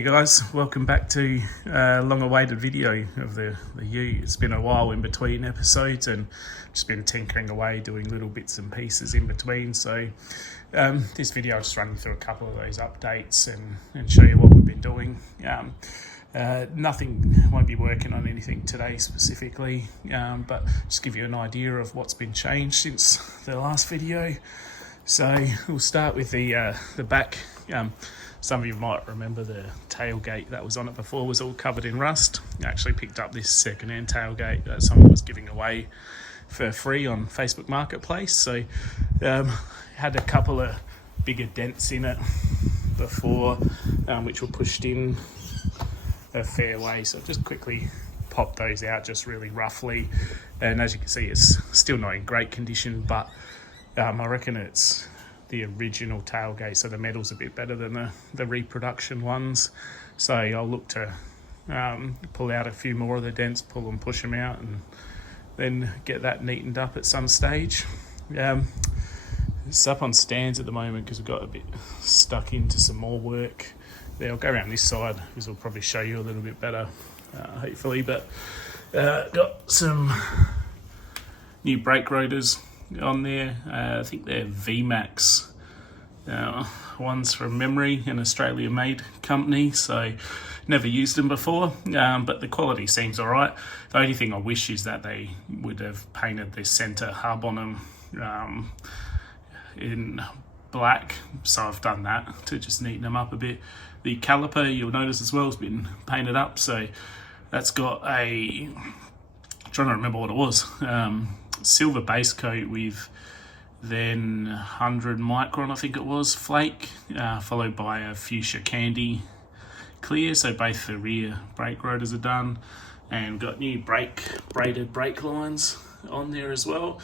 Hey guys, welcome back to a long-awaited video of the Ute. It's been a while in between episodes and just been tinkering away, doing little bits and pieces in between. So this video I'll just run you through a couple of those updates and show you what we've been doing. Won't be working on anything today specifically, but just give you an idea of what's been changed since the last video. So we'll start with the back. Some of you might remember the tailgate that was on it before was all covered in rust. I actually picked up this second-hand tailgate that someone was giving away for free on Facebook Marketplace. So had a couple of bigger dents in it before, which were pushed in a fair way. So I've just quickly popped those out just really roughly. And as you can see, it's still not in great condition, but I reckon it's the original tailgate, so the metal's a bit better than the reproduction ones. So I'll look to pull out a few more of the dents, pull them, push them out, and then get that neatened up at some stage. It's up on stands at the moment because we've got a bit stuck into some more work there. I'll go around this side because I'll probably show you a little bit better, hopefully. But got some new brake rotors on there. I think they're VMAX ones from memory, an Australian made company, so never used them before, but the quality seems alright. The only thing I wish is that they would have painted the centre hub on them in black, so I've done that to just neaten them up a bit. The caliper, you'll notice as well, has been painted up, so that's got I'm trying to remember what it was, silver base coat with then 100 micron, I think it was, flake, followed by a fuchsia candy clear. So both the rear brake rotors are done, and got new braided brake lines on there as well.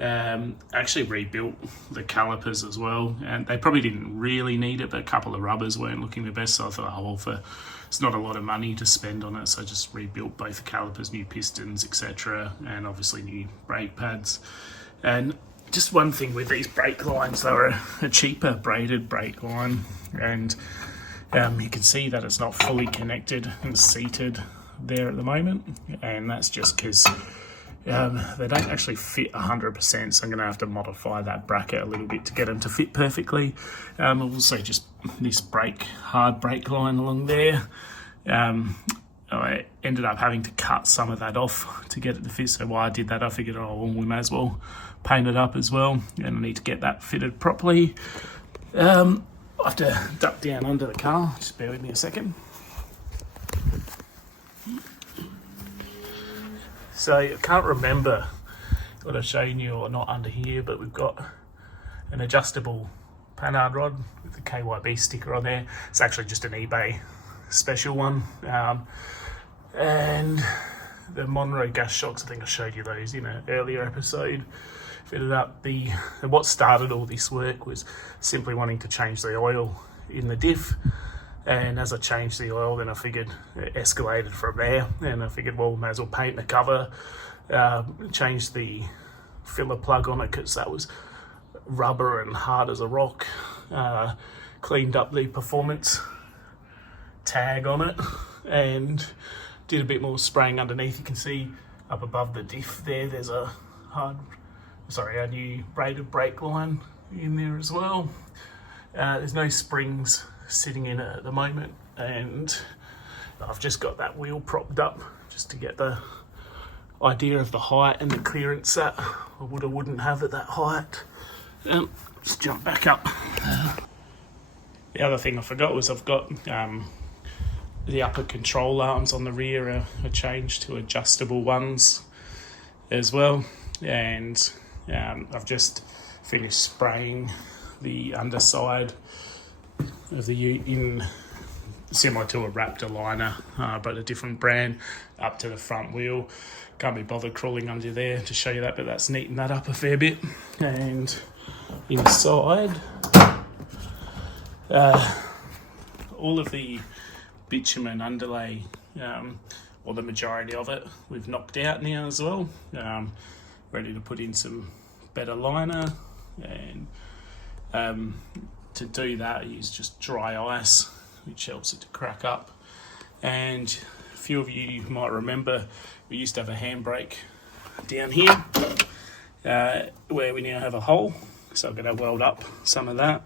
Actually rebuilt the calipers as well, and they probably didn't really need it, but a couple of rubbers weren't looking the best, so I thought, oh well, it's not a lot of money to spend on it, so I just rebuilt both the calipers, new pistons, etc., and obviously new brake pads. And just one thing with these brake lines, they were a cheaper braided brake line, and you can see that it's not fully connected and seated there at the moment, and that's just because they don't actually fit 100%, so I'm going to have to modify that bracket a little bit to get them to fit perfectly. Also just this hard brake line along there, I ended up having to cut some of that off to get it to fit, so while I did that I figured, oh well, we may as well paint it up as well, and I need to get that fitted properly. I have to duck down under the car, just bear with me a second. So I can't remember what I've shown you or not under here, but we've got an adjustable panhard rod with the KYB sticker on there. It's actually just an eBay special one. And the Monroe gas shocks, I think I showed you those in an earlier episode. Fitted up what started all this work was simply wanting to change the oil in the diff. And as I changed the oil, then I figured it escalated from there, and I figured, well, may as well paint the cover, change the filler plug on it because that was rubber and hard as a rock, cleaned up the performance tag on it, and did a bit more spraying underneath. You can see up above the diff there's a new braided brake line in there as well. There's no springs sitting in it at the moment, and I've just got that wheel propped up just to get the idea of the height and the clearance that I would or wouldn't have at that height. Just jump back up. The other thing I forgot was I've got the upper control arms on the rear are changed to adjustable ones as well, and I've just finished spraying the underside of the Ute in similar to a Raptor liner, but a different brand, up to the front wheel. Can't be bothered crawling under there to show you that, but that's neatened that up a fair bit. And inside, all of the bitumen underlay, or the majority of it, we've knocked out now as well. Ready to put in some better liner, and to do that I use just dry ice which helps it to crack up. And a few of you might remember we used to have a handbrake down here where we now have a hole. So I'm going to weld up some of that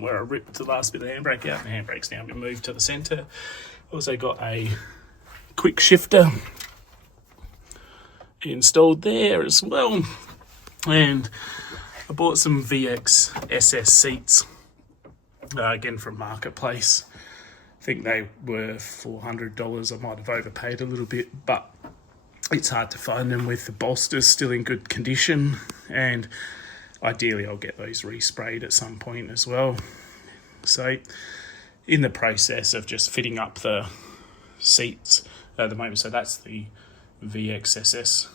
where I ripped the last bit of the handbrake out. The handbrake's now been moved to the centre. Also got a quick shifter installed there as well. And I bought some VX SS seats, again from Marketplace. I think they were $400. I might have overpaid a little bit, but it's hard to find them with the bolsters still in good condition. And ideally I'll get those resprayed at some point as well. So in the process of just fitting up the seats at the moment. So that's the VXSS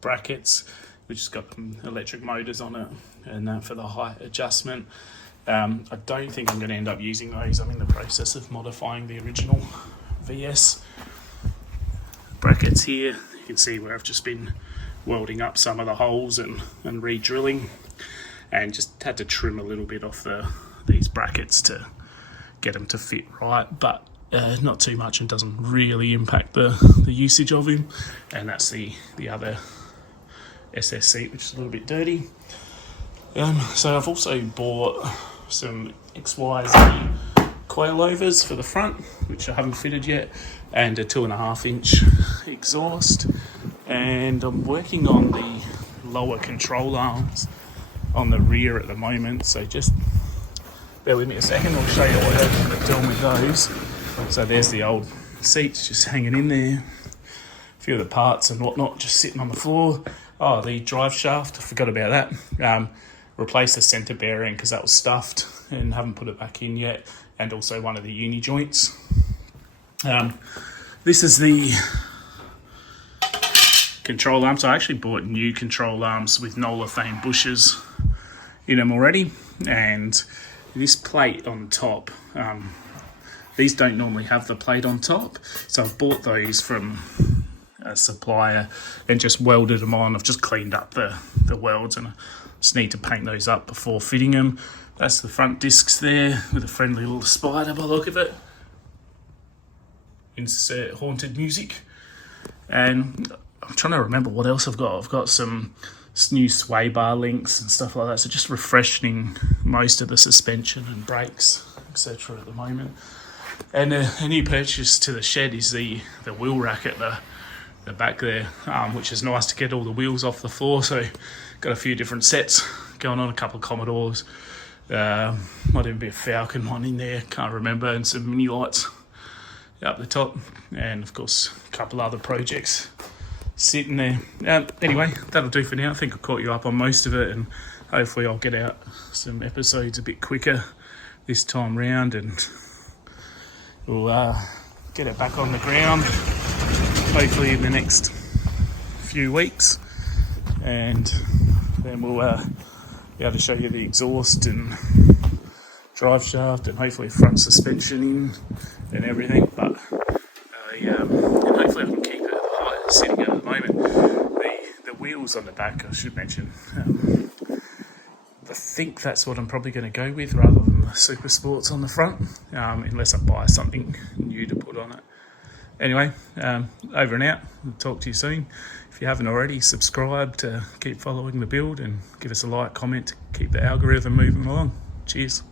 brackets, which has got electric motors on it and that for the height adjustment. I don't think I'm going to end up using those. I'm in the process of modifying the original VS brackets here. You can see where I've just been welding up some of the holes and re-drilling, and just had to trim a little bit off these brackets to get them to fit right, but not too much, and doesn't really impact the usage of him. And that's the other SS seat, which is a little bit dirty. So I've also bought some XYZ coilovers for the front, which I haven't fitted yet, and a 2.5-inch exhaust. And I'm working on the lower control arms on the rear at the moment, so just bear with me a second. I'll show you what I've done with those. So there's the old seats just hanging in there, a few of the parts and whatnot just sitting on the floor. Oh, the drive shaft, I forgot about that. Replaced the centre bearing because that was stuffed and haven't put it back in yet, and also one of the uni joints. This is the control arms. I actually bought new control arms with Nolafane bushes in them already, and this plate on top, these don't normally have the plate on top, so I've bought those from a supplier and just welded them on. I've just cleaned up the welds, and I just need to paint those up before fitting them. That's the front discs there with a friendly little spider by the look of it. Insert haunted music. And I'm trying to remember what else I've got. I've got some new sway bar links and stuff like that, so just refreshing most of the suspension and brakes, etc. at the moment. And a new purchase to the shed is the wheel rack at the back there, which is nice to get all the wheels off the floor. So got a few different sets going on, a couple of Commodores, might even be a Falcon one in there, can't remember, and some mini lights up the top, and of course a couple other projects sitting there. Anyway, that'll do for now. I think I caught you up on most of it, and hopefully I'll get out some episodes a bit quicker this time round, and we'll get it back on the ground hopefully in the next few weeks, and then we'll be able to show you the exhaust and drive shaft and hopefully front suspension in and everything. But and hopefully I can keep it at the height it's sitting at the moment. The wheels on the back, I should mention, I think that's what I'm probably going to go with rather than the Super Sports on the front, unless I buy something new to put on it. Anyway, over and out. I'll talk to you soon. If you haven't already, subscribe to keep following the build, and give us a like, comment to keep the algorithm moving along. Cheers.